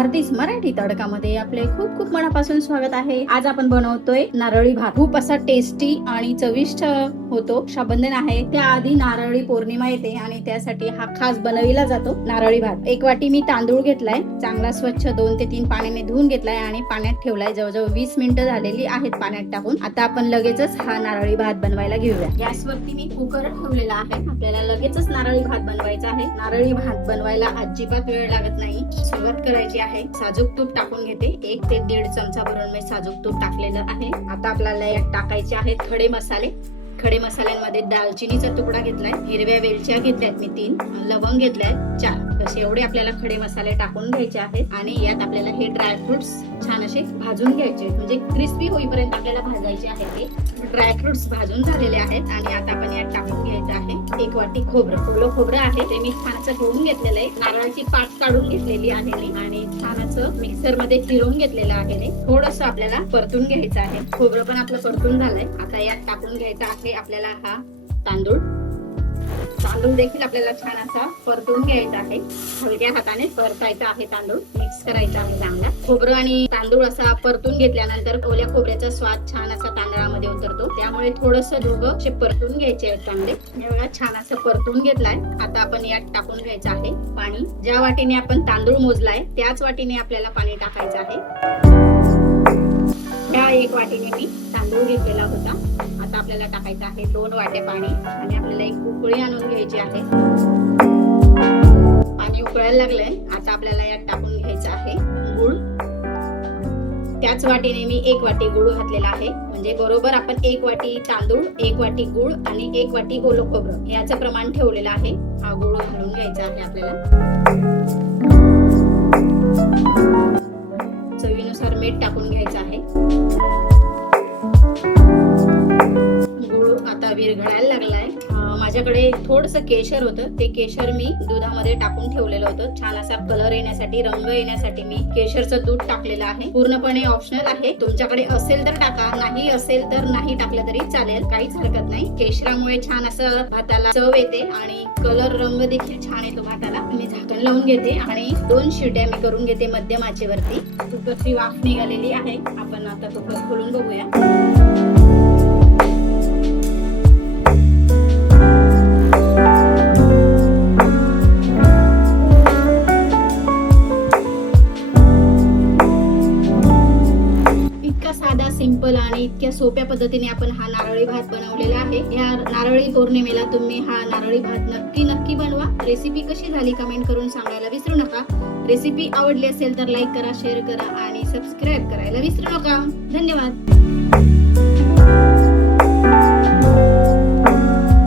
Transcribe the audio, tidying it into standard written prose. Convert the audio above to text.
भारतीच मराठी तडकामध्ये आपले खूप खूप मनापासून स्वागत आहे। आज आपण बनवतोय नारळी भात। खूप असा टेस्टी आणि चविष्ट होतो। रक्षाबंधन आहे, त्याआधी नारळी पौर्णिमा येते आणि त्यासाठी हा खास बनविला जातो नारळी भात। एक वाटी मी तांदूळ घेतलाय, चांगला स्वच्छ 2 ते 3 पाण्याने धुवून घेतलाय आणि पाण्यात ठेवलाय। जवळजवळ 20 मिनिटं झालेली आहेत पाण्यात टाकून। आता आपण लगेचच हा नारळी भात बनवायला घेऊया। गॅसवरती मी कुकर ठेवलेला आहे, आपल्याला लगेचच नारळी भात बनवायचा आहे। नारळी भात बनवायला अजिबात वेळ लागत नाही। सुरुवात करायची आहे। साजूक तूप टाकून घेते, 1 ते 1.5 चमचा भरून मी साजूक तूप टाकलेलं आहे। आता आपल्याला यात टाकायचे आहेत खडे मसाले। खडे मसाल्यांमध्ये दालचिनीचा तुकडा घेतलाय, हिरव्या वेलच्या घेतल्यात मी 3, लवंग घेतलाय 4। असे एवढे आपल्याला खडे मसाले टाकून घ्यायचे आहेत आणि यात आपल्याला हे ड्रायफ्रुट्स छान असे भाजून घ्यायचे, म्हणजे क्रिस्पी होईपर्यंत आपल्याला भाजायचे आहेत। ते ड्रायफ्रुट्स भाजून झालेले आहेत आणि आता आपण यात टाकून घ्यायचं आहे 1 वाटी खोबरं। ओलं खोबरं आहे, ते मी छान असं धुवून घेतलेलं आहे। नारळाची पात काढून घेतलेली आहे आणि छान असं मिक्सर मध्ये फिरवून घेतलेलं आहे। थोडंसं आपल्याला परतून घ्यायचं आहे। खोबरं पण आपलं परतून झालंय। आता यात टाकून घ्यायचं आहे आपल्याला हा तांदूळ। तांदूळ देखील आपल्याला छान असा परतून घ्यायचा आहे। हलक्या हाताने परतायचा आहे तांदूळ, मिक्स करायचा आहे चांगला। खोबरं आणि तांदूळ असा परतून घेतल्यानंतर ओल्या खोबऱ्याचा स्वाद छान असा तांदळामध्ये उतरतो, त्यामुळे थोडंसं दोघं असे परतून घ्यायचे आहेत चांगले। एवढा छान असं परतून घेतलाय। आता आपण यात टाकून घ्यायचं आहे पाणी। ज्या वाटीने आपण तांदूळ मोजलाय त्याच वाटीने आपल्याला पाणी टाकायचं आहे। ह्या 1 वाटीने मी तांदूळ घेतलेला होता। आता आपल्याला टाकायचं आहे 2 वाट्या पाणी आणि आपल्याला एक उकळी आणून घ्यायची आहे। पाणी उकळायला लागलंय, आता आपल्याला यात टाकून घ्यायचं आहे गूळ। त्याच वाटीने मी 1 वाटी गूळ घातलेला आहे, म्हणजे बरोबर आपण 1 वाटी तांदूळ, 1 वाटी गूळ आणि 1 वाटी ओलं खोबरं याचं प्रमाण ठेवलेलं आहे। हा गूळ घालून घ्यायचा आहे आपल्याला। चवीनुसार मीठ टाकून घ्यायचं आहे। गूळ आता विरघळायला लागलाय। माझ्याकडे थोडंसं केशर होतं, ते केशर मी दुधामध्ये टाकून ठेवलेलं होतं। छान असा कलर येण्यासाठी, रंग येण्यासाठी मी केशरचं दूध टाकलेलं आहे। पूर्णपणे ऑप्शनल आहे, तुमच्याकडे असेल तर टाका, नाही असेल तर नाही टाकलं तरी चालेल, काहीच हरकत नाही। केशरामुळे छान असं भाताला चव येते आणि कलर, रंग देखील छान येतो भाताला। मी झाकण लावून घेते आणि 2 शिट्या मी करून घेते मध्यम आचेवरती। कुकरची वाफ निघालेली आहे, आपण आता कुकर खोलून बघूया। सिंपल आणि इतक्या सोप्या पद्धतीने आपण हा नारळी भात बनवलेला आहे। या नारळी पौर्णिमेला तुम्ही हा नारळी भात नक्की बनवा। रेसिपी कशी झाली कमेंट करून सांगायला विसरू नका। रेसिपी आवडली असेल तर लाईक करा, शेअर करा आणि सबस्क्राईब करायला विसरू नका। धन्यवाद।